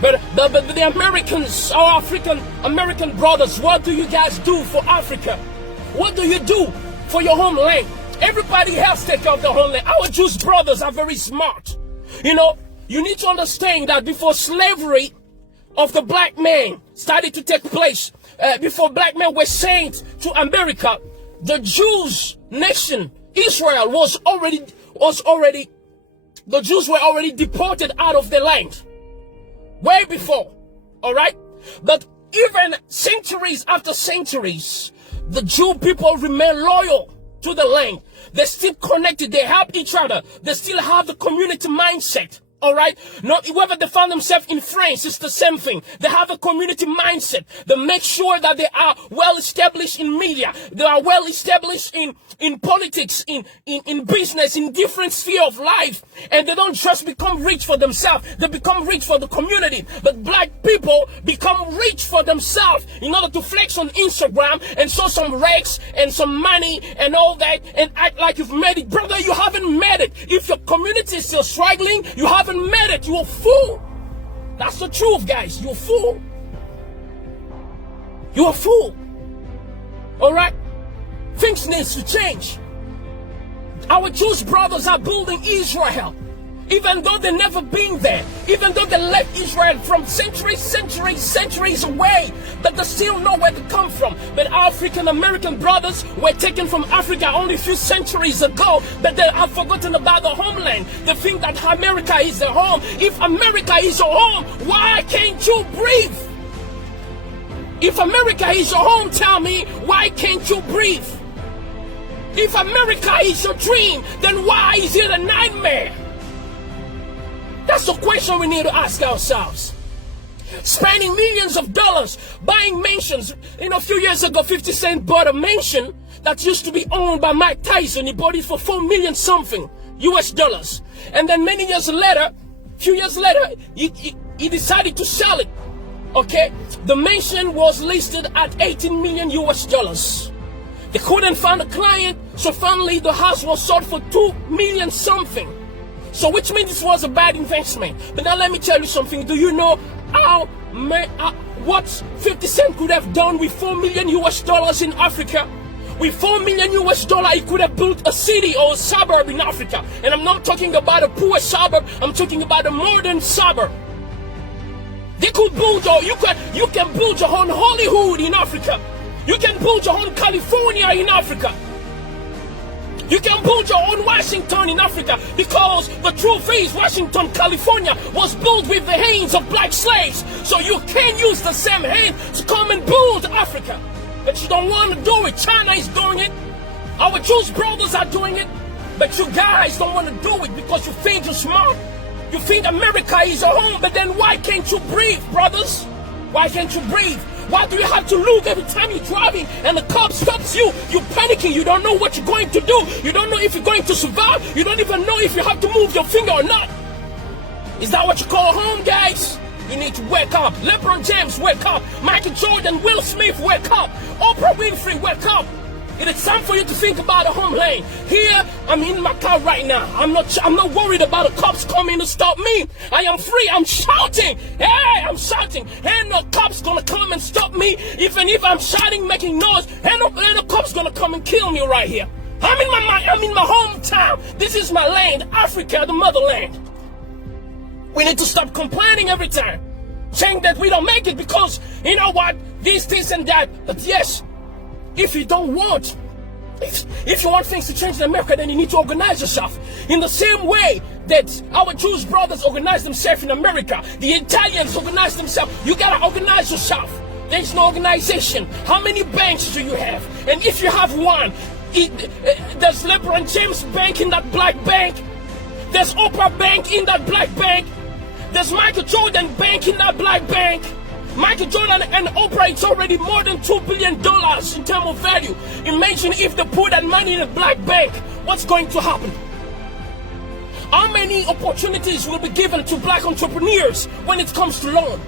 But the Americans, our African American brothers, what do you guys do for Africa? What do you do for your homeland? Everybody else take care of their homeland. Our Jewish brothers are very smart. You know, you need to understand that before slavery of the black man started to take place, before black men were sent to America, the Jews nation, Israel, the Jews were already deported out of the land. Way before, all right? But even centuries after centuries, the Jew people remain loyal to the land. They're still connected. They help each other. They still have the community mindset. All right. Not whether they find themselves in France, it's the same thing. They have a community mindset. They make sure that they are well established in media. They are well established in politics, in business, in different sphere of life. And they don't just become rich for themselves. They become rich for the community. But black people become rich for themselves in order to flex on Instagram and show some racks and some money and all that and act like you've made it. Brother, you haven't made it. If your community is still struggling, you haven't made it. You're a fool. That's the truth, guys. You're a fool. You're a fool. All right? Things need to change. Our Jewish brothers are building Israel. Even though they've never been there, even though they left Israel from centuries away, but they still know where to come from. But African American brothers were taken from Africa only a few centuries ago, but they have forgotten about the homeland. They think that America is their home. If America is your home, why can't you breathe? If America is your home, tell me, why can't you breathe? If America is your dream, then why is it a nightmare? That's the question we need to ask ourselves. Spending millions of dollars buying mansions. You know, a few years ago, 50 Cent bought a mansion that used to be owned by Mike Tyson. He bought it for $4 million something US dollars. And then many years later, few years later, he decided to sell it. Okay? The mansion was listed at 18 million US dollars. They couldn't find a client, so finally the house was sold for 2 million something. So which means this was a bad investment. But now let me tell you something. Do you know what 50 Cent could have done with 4 million US dollars in Africa? With 4 million US dollars, he could have built a city or a suburb in Africa. And I'm not talking about a poor suburb. I'm talking about a modern suburb. They could build you can build your own Hollywood in Africa. You can build your own California in Africa. You can build your own Washington in Africa, because the truth is Washington, California was built with the hands of black slaves. So you can use the same hand to come and build Africa. But you don't want to do it. China is doing it. Our Jewish brothers are doing it. But you guys don't want to do it because you think you're smart. You think America is your home, but then why can't you breathe, brothers? Why can't you breathe? Why do you have to look every time you're driving and the cop stops you? You're panicking. You don't know what you're going to do. You don't know if you're going to survive. You don't even know if you have to move your finger or not. Is that what you call home, guys? You need to wake up. LeBron James, wake up. Michael Jordan, Will Smith, wake up. Oprah Winfrey, wake up. It is time for you to think about the homeland. Here, I'm in my car right now. I'm not worried about the cops coming to stop me. I am free. I'm shouting. Hey, I'm shouting. Ain't no cops gonna come and stop me. Even if I'm shouting, making noise, ain't no cops gonna come and kill me right here. I'm in my hometown. This is my land, Africa, the motherland. We need to stop complaining every time, saying that we don't make it because, you know what, this and that. But yes, if you don't want, if you want things to change in America, then you need to organize yourself. In the same way that our Jewish brothers organize themselves in America, the Italians organize themselves. You gotta organize yourself. There's no organization. How many banks do you have? And if you have one, does LeBron James bank in that black bank? Does Oprah bank in that black bank? Does Michael Jordan bank in that black bank? Michael Jordan and Oprah, it's already more than $2 billion in terms of value. Imagine if they put that money in a black bank. What's going to happen? How many opportunities will be given to black entrepreneurs when it comes to loan?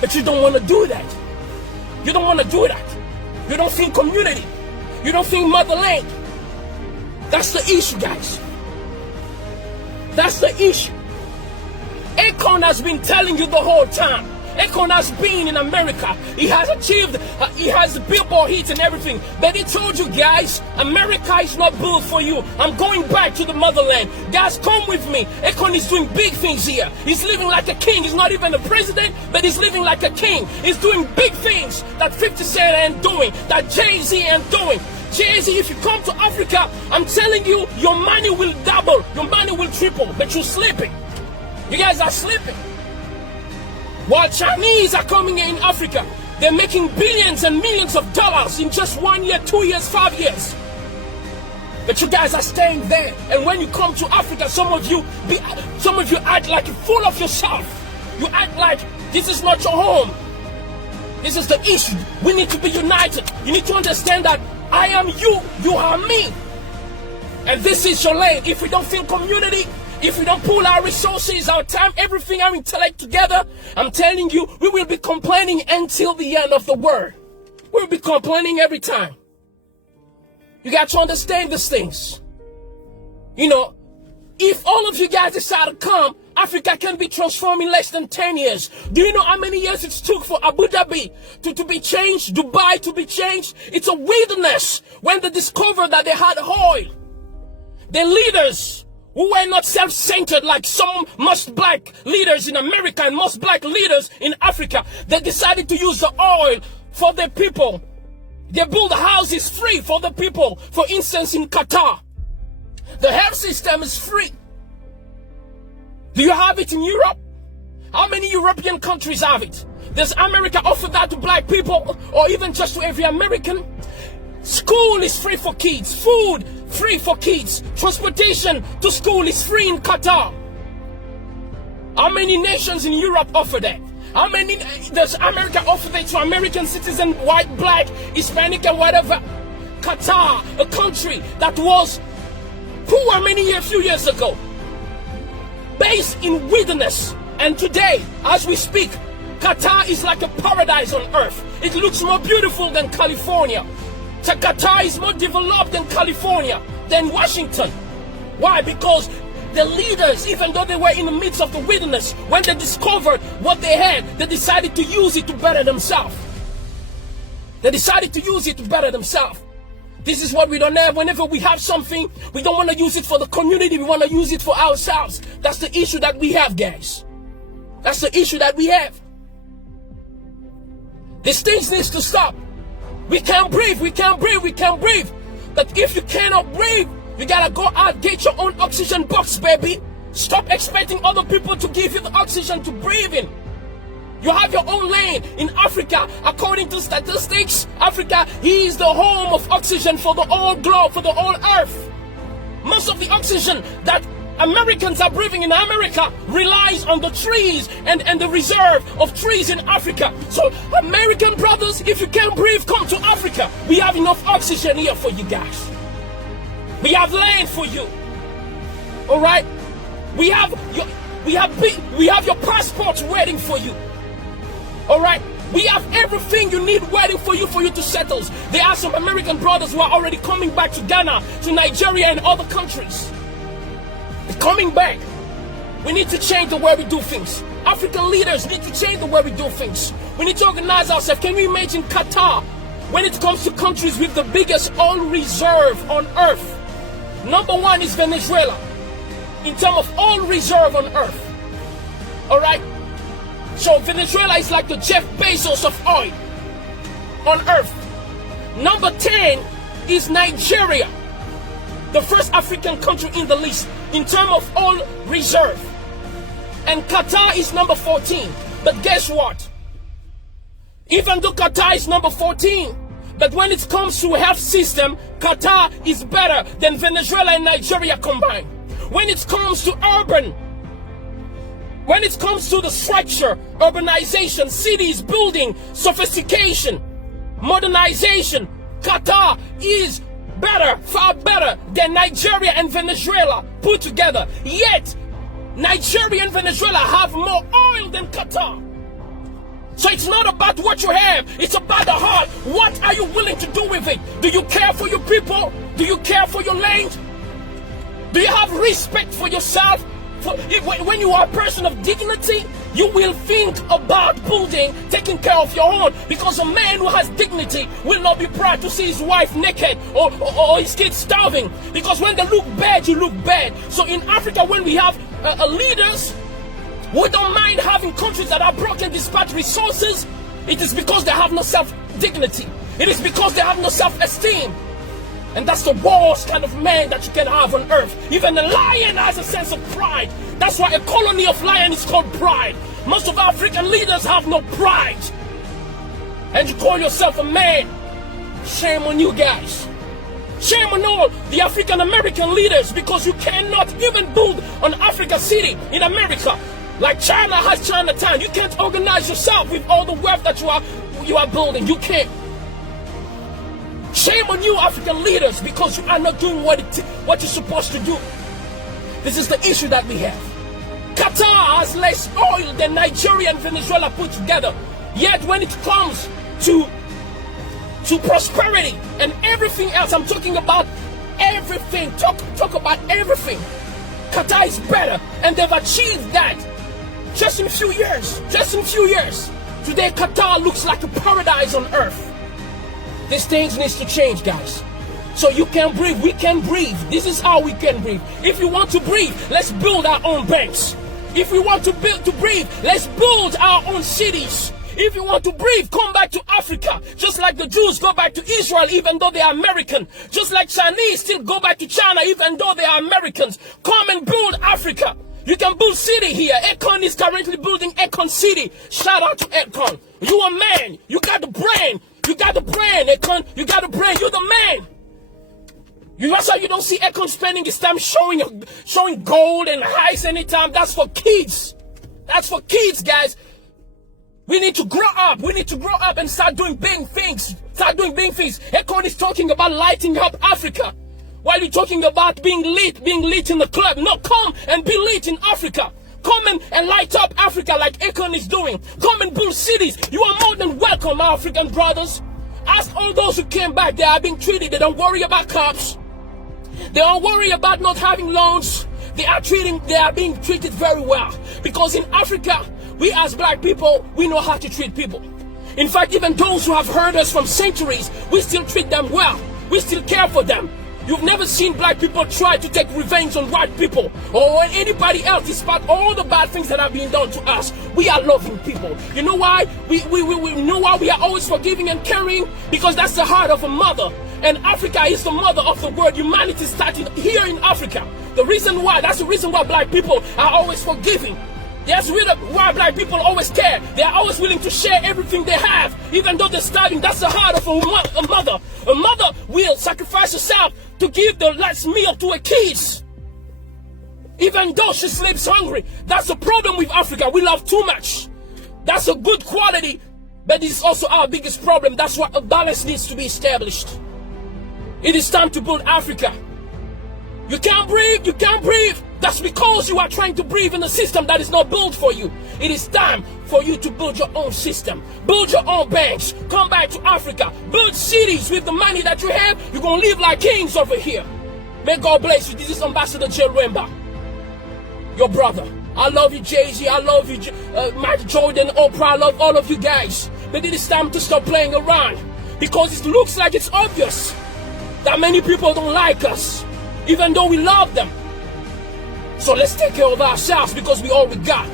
But you don't want to do that. You don't want to do that. You don't think community. You don't think motherland. That's the issue, guys. That's the issue. Akon has been telling you the whole time. Akon has been in America. He has achieved, he has billboard hits and everything. But he told you guys, America is not built for you. I'm going back to the motherland. Guys, come with me. Akon is doing big things here. He's living like a king. He's not even a president, but he's living like a king. He's doing big things that 50 Cent ain't doing, that Jay-Z ain't doing. Jay-Z, if you come to Africa, I'm telling you, your money will double, your money will triple, but you're sleeping. You guys are sleeping. While Chinese are coming in Africa, they're making billions and millions of dollars in just 1 year, 2 years, 5 years. But you guys are staying there. And when you come to Africa, some of you act like you're full of yourself. You act like this is not your home. This is the issue. We need to be united. You need to understand that I am you, you are me. And this is your lane. If we don't feel community, if we don't pool our resources, our time, everything, our intellect together, I'm telling you, we will be complaining until the end of the world. We'll be complaining every time. You got to understand these things. You know, if all of you guys decide to come, Africa can be transformed in less than 10 years. Do you know how many years it took for Abu Dhabi to be changed, Dubai to be changed? It's a wilderness. When they discovered that they had oil, the leaders who were not self-centered like some most black leaders in America and most black leaders in Africa, they decided to use the oil for the people. They build houses free for the people. For instance, in Qatar, the health system is free. Do you have it in Europe? How many European countries have it? Does America offer that to black people or even just to every American? School is free for kids. Food free for kids. Transportation to school is free in Qatar. How many nations in Europe offer that? How many does America offer that to American citizens, white, black, Hispanic, and whatever? Qatar, a country that was poor a few years ago, based in wilderness, and today, as we speak, Qatar is like a paradise on earth. It looks more beautiful than California. So Qatar is more developed than California, than Washington. Why? Because the leaders, even though they were in the midst of the wilderness, when they discovered what they had, they decided to use it to better themselves. They decided to use it to better themselves. This is what we don't have. Whenever we have something, we don't want to use it for the community. We want to use it for ourselves. That's the issue that we have, guys. That's the issue that we have. These things need to stop. We can't breathe. We can't breathe. We can't breathe. But if you cannot breathe, you gotta go out, get your own oxygen box, baby. Stop expecting other people to give you the oxygen to breathe in. You have your own lane. In Africa, according to statistics, Africa is the home of oxygen for the whole globe, for the whole earth. Most of the oxygen that Americans are breathing in America relies on the trees and the reserve of trees in Africa. So, American brothers, if you can't breathe, come to Africa. We have enough oxygen here for you guys. We have land for you. All right? We have your passports waiting for you. All right? We have everything you need waiting for you to settle. There are some American brothers who are already coming back to Ghana, to Nigeria, and other countries. They're coming back. We need to change the way we do things. African leaders need to change the way we do things. We need to organize ourselves. Can you imagine Qatar, when it comes to countries with the biggest oil reserve on earth? Number one is Venezuela, in terms of oil reserve on earth. All right? So Venezuela is like the Jeff Bezos of oil on earth. Number 10 is Nigeria, the first African country in the list in terms of oil reserve. And Qatar is number 14. But guess what? Even though Qatar is number 14, but when it comes to health system, Qatar is better than Venezuela and Nigeria combined. When it comes to urban, when it comes to the structure, urbanization, cities, building, sophistication, modernization, Qatar is better, far better than Nigeria and Venezuela put together. Yet, Nigeria and Venezuela have more oil than Qatar. So it's not about what you have, it's about the heart. What are you willing to do with it? Do you care for your people? Do you care for your land? Do you have respect for yourself, When you are a person of dignity, you will think about building, taking care of your own. Because a man who has dignity will not be proud to see his wife naked or his kids starving. Because when they look bad, you look bad. So in Africa, when we have leaders who don't mind having countries that are broken despite resources, it is because they have no self-dignity. It is because they have no self-esteem. And that's the worst kind of man that you can have on earth. Even a lion has a sense of pride. That's why a colony of lions is called pride. Most of African leaders have no pride. And you call yourself a man. Shame on you guys. Shame on all the African American leaders, because you cannot even build an Africa city in America. Like China has Chinatown. You can't organize yourself with all the wealth that you are building. You can't. Shame on you, African leaders, because you are not doing what you're supposed to do. This is the issue that we have. Qatar has less oil than Nigeria and Venezuela put together. Yet when it comes to prosperity and everything else, I'm talking about everything. Talk about everything. Qatar is better, and they've achieved that just in a few years. Just in a few years. Today, Qatar looks like a paradise on earth. These things need to change, guys. So you can breathe. We can breathe. This is how we can breathe. If you want to breathe, let's build our own banks. If we want to breathe, let's build our own cities. If you want to breathe, come back to Africa. Just like the Jews go back to Israel even though they are American. Just like Chinese still go back to China even though they are Americans. Come and build Africa. You can build city here. Akon is currently building Akon City. Shout out to Akon. You a man. You got the brain. You got the brain, Akon. You got the brain. You're the man. That's why you don't see Akon spending his time showing gold and highs anytime. That's for kids. That's for kids, guys. We need to grow up. We need to grow up and start doing big things. Start doing big things. Akon is talking about lighting up Africa. While you're talking about being lit in the club. No, come and be lit in Africa. Come and light up Africa like Akon is doing. Come and build cities. You are more than welcome, my African brothers. Ask all those who came back. They are being treated. They don't worry about cops. They don't worry about not having loans. They are being treated very well. Because in Africa, we as black people, we know how to treat people. In fact, even those who have heard us from centuries, we still treat them well. We still care for them. You've never seen black people try to take revenge on white people or on anybody else, despite all the bad things that are being done to us. We are loving people. You know why? We know why we are always forgiving and caring? Because that's the heart of a mother. And Africa is the mother of the world. Humanity started here in Africa. That's the reason why black people are always forgiving. That's why black people always care. They are always willing to share everything they have, even though they're starving. That's the heart of a mother. A mother will sacrifice herself to give the last meal to her kids, even though she sleeps hungry. That's the problem with Africa. We love too much. That's a good quality, but it's also our biggest problem. That's why a balance needs to be established. It is time to build Africa. You can't breathe. You can't breathe. That's because you are trying to breathe in a system that is not built for you. It is time for you to build your own system. Build your own banks. Come back to Africa. Build cities with the money that you have. You're going to live like kings over here. May God bless you. This is Ambassador J. Wemba, your brother. I love you, Jay-Z. I love you, Michael Jordan, Oprah. I love all of you guys. But it is time to stop playing around. Because it looks like it's obvious that many people don't like us, even though we love them. So let's take care of ourselves, because we all we got.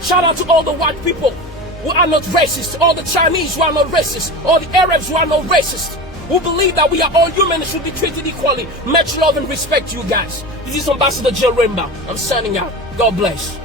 Shout out to all the white people who are not racist, all the Chinese who are not racist, all the Arabs who are not racist, who believe that we are all human and should be treated equally. Much love and respect to you guys. This is Ambassador J. Wemba. I'm signing out. God bless.